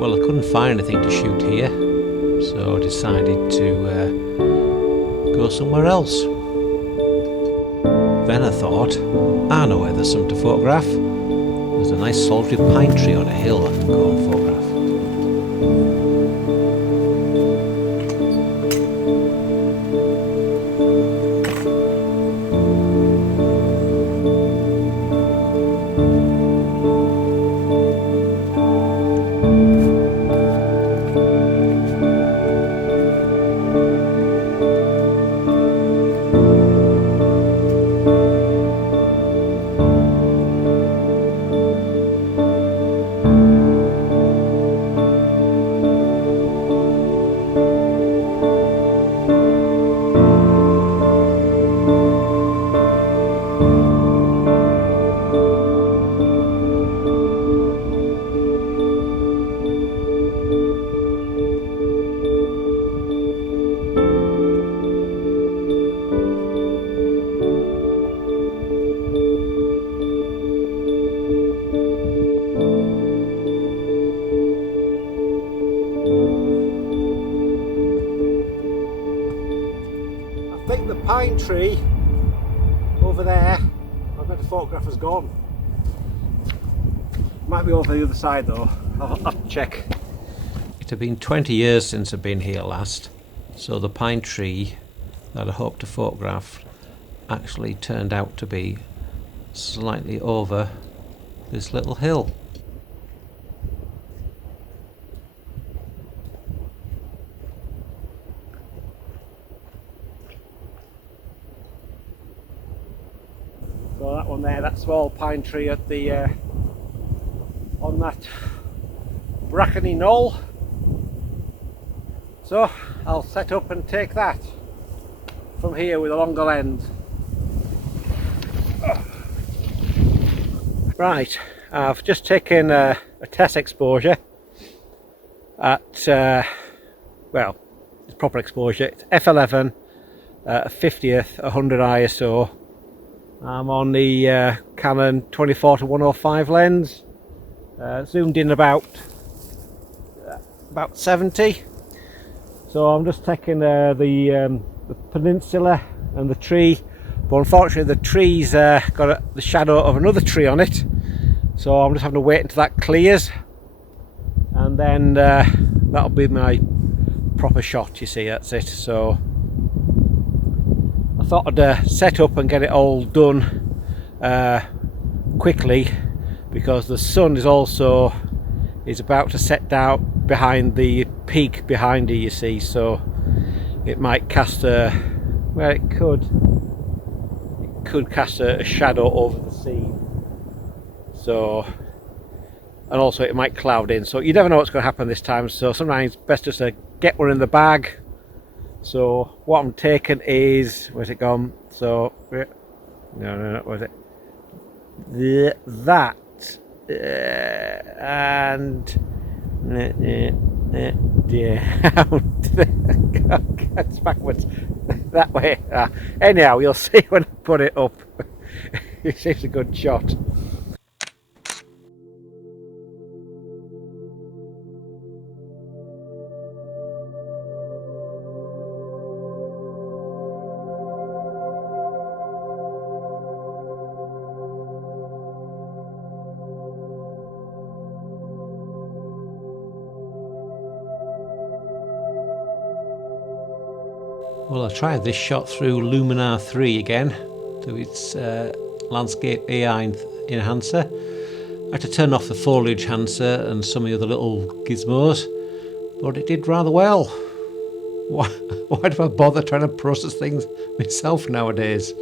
Well, I couldn't find anything to shoot here, so I decided to go somewhere else. Then I thought, I know where there's something to photograph. There's a nice solitary pine tree on a hill I can go and photograph. I think the pine tree over there I'm going to photograph has gone. Might be over the other side though, I'll have to check. It had been 20 years since I'd been here last, so the pine tree that I hoped to photograph actually turned out to be slightly over this little hill. So that one there, that small pine tree at the on that brackeny knoll. So I'll set up and take that from here with a longer lens. Right, I've just taken a test exposure at well, it's proper exposure. It's f11 50th 100 ISO. I'm on the Canon 24-105 lens, zoomed in about 70. So I'm just taking the peninsula and the tree, but unfortunately the tree's got the shadow of another tree on it. So I'm just having to wait until that clears, and then that'll be my proper shot. You see, that's it. So I thought I'd set up and get it all done quickly, because the sun is about to set down behind the peak behind you, you see, so it might cast it could cast a shadow over the scene. So, and also it might cloud in, so you never know what's going to happen this time. So sometimes it's best just to get one in the bag. So what I'm taking is, where's it gone? So no, where's it? That and it's backwards that way. Anyhow, you'll see when I put it up. It's a good shot. Well, I tried this shot through LUMINAR 3 again, to its landscape AI enhancer. I had to turn off the foliage enhancer and some of the other little gizmos, but it did rather well. Why do I bother trying to process things myself nowadays?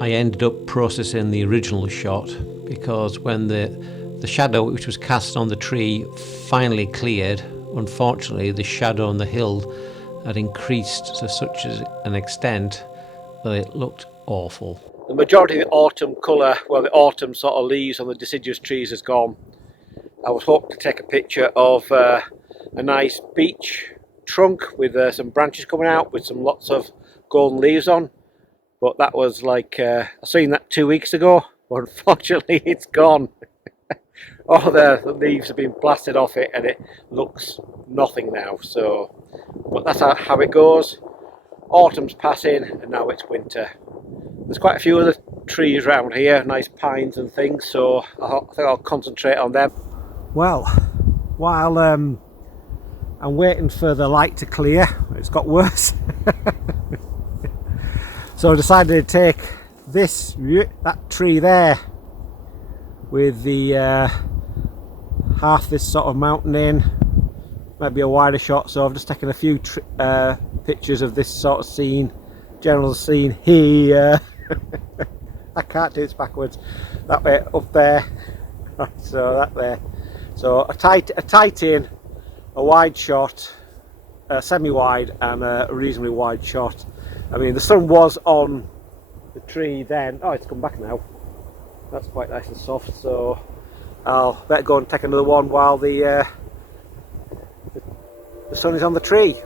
I ended up processing the original shot because when the shadow which was cast on the tree finally cleared, unfortunately the shadow on the hill had increased to such an extent that it looked awful. The majority of the autumn colour, well, the autumn sort of leaves on the deciduous trees has gone. I was hoping to take a picture of a nice beech trunk with some branches coming out with some lots of golden leaves on, but that was like I seen that 2 weeks ago, but unfortunately it's gone. All the leaves have been blasted off it and it looks nothing now. So, but that's how it goes. Autumn's passing and now it's winter. There's quite a few other trees around here, nice pines and things, so I think I'll concentrate on them. Well, while I'm waiting for the light to clear, it's got worse. So I decided to take that tree there with the half this sort of mountain in, maybe a wider shot. So I've just taken a few pictures of this sort of scene, general scene here. I can't do this backwards. That way up there, so that there. So a tight in, a wide shot, a semi-wide and a reasonably wide shot. I mean, the sun was on the tree then. Oh, it's come back now. That's quite nice and soft. So I'll better go and take another one while the sun is on the tree.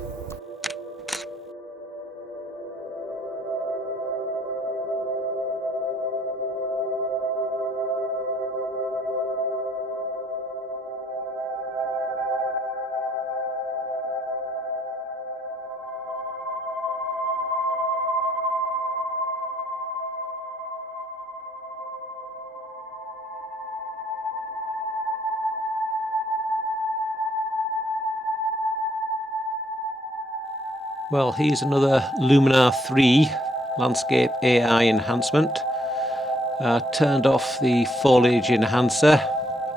Well, here's another LUMINAR 3 landscape AI enhancement. Turned off the foliage enhancer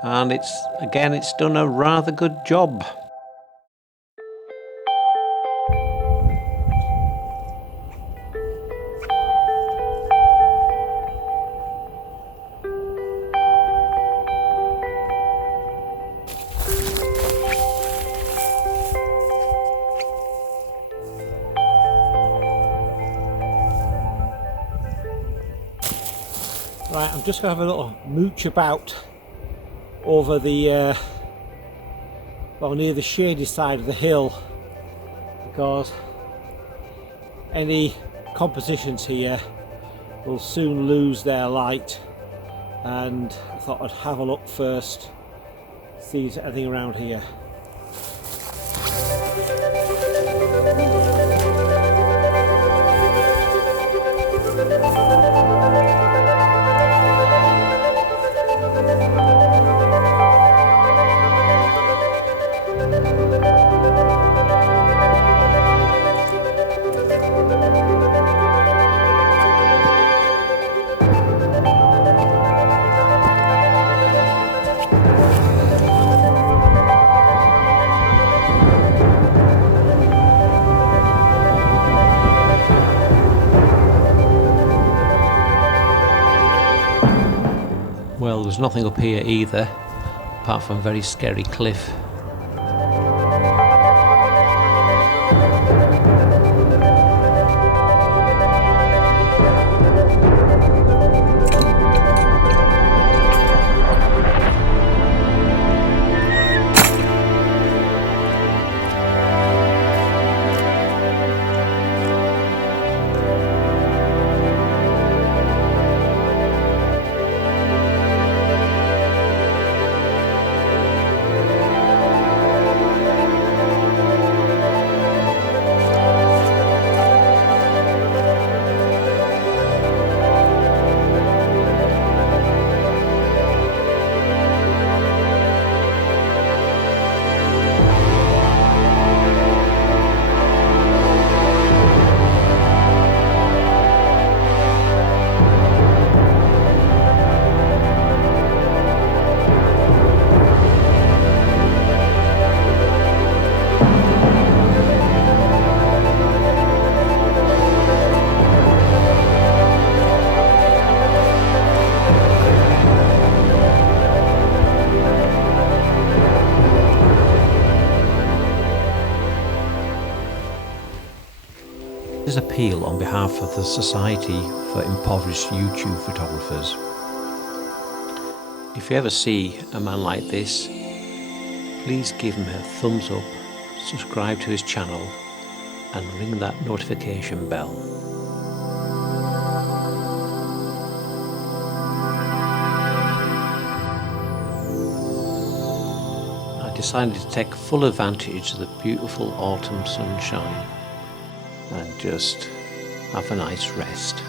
and it's done a rather good job. Right, I'm just going to have a little mooch about over the, well, near the shady side of the hill, because any compositions here will soon lose their light, and I thought I'd have a look first, see if there's anything around here. Well, there's nothing up here either, apart from a very scary cliff. appeal on behalf of the Society for Impoverished YouTube Photographers. If you ever see a man like this, please give him a thumbs up, subscribe to his channel and ring that notification bell. I decided to take full advantage of the beautiful autumn sunshine and just have a nice rest.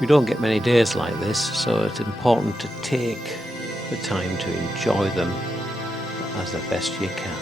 We don't get many days like this, so it's important to take the time to enjoy them as the best you can.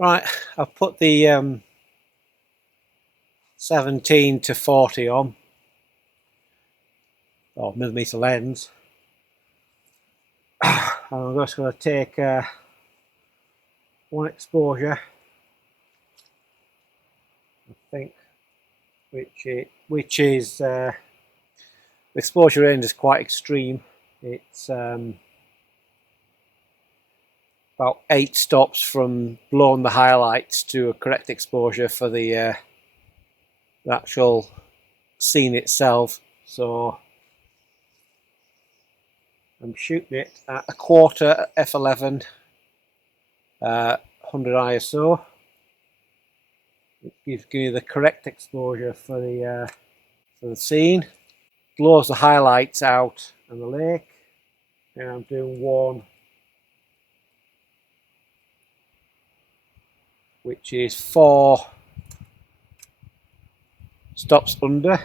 Right, I've put the 17 to 40 on, or millimeter lens. I'm just going to take one exposure, I think, which is the exposure range is quite extreme. It's about 8 stops from blowing the highlights to a correct exposure for the actual scene itself. So I'm shooting it at a quarter f11, 100 ISO. It gives you the correct exposure for the scene. Blows the highlights out and the lake. And I'm doing one which is 4 stops under.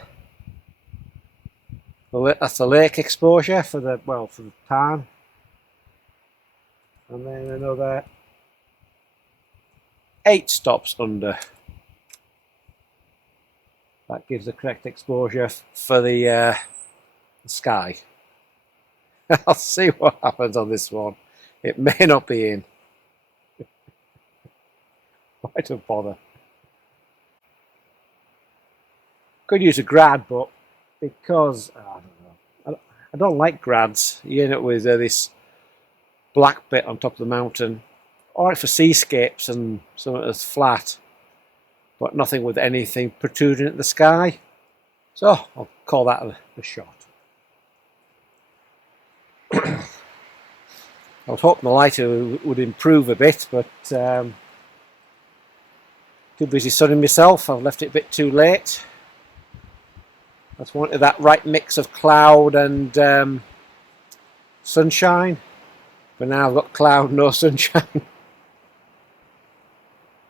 That's the lake exposure for the tan. And then another 8 stops under. That gives the correct exposure for the sky. I'll see what happens on this one. It may not be in. Why don't bother? Could use a grad, but because I don't know, I don't like grads. You end up with this black bit on top of the mountain. Alright for seascapes and something that's flat, but nothing with anything protruding at the sky. So I'll call that a shot. I was hoping the lighter would improve a bit, but too busy sunning myself. I've left it a bit too late. I just wanted that right mix of cloud and sunshine. But now I've got cloud, no sunshine.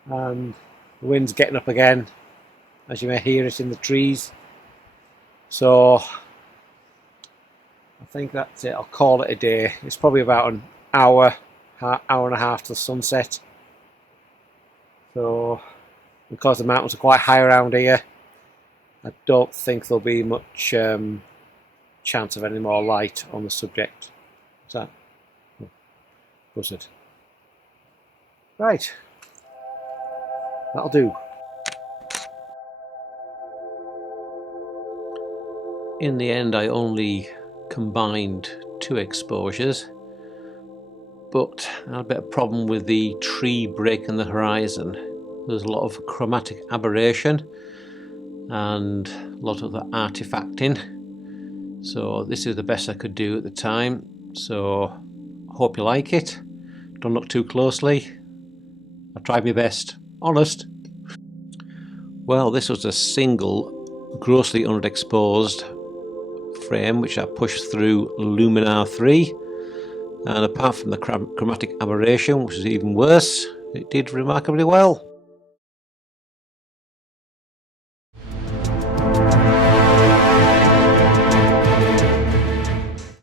And the wind's getting up again, as you may hear it in the trees. So I think that's it. I'll call it a day. It's probably about an hour and a half to sunset. So because the mountains are quite high around here, I don't think there'll be much chance of any more light on the subject. What's that? Oh, buzzard. Right. That'll do. In the end, I only combined 2 exposures, but I had a bit of problem with the tree breaking the horizon. There's a lot of chromatic aberration and a lot of the artifacting. So this is the best I could do at the time. So I hope you like it. Don't look too closely. I tried my best. Honest. Well, this was a single grossly underexposed frame which I pushed through LUMINAR 3, and apart from the chromatic aberration, which is even worse, it did remarkably well.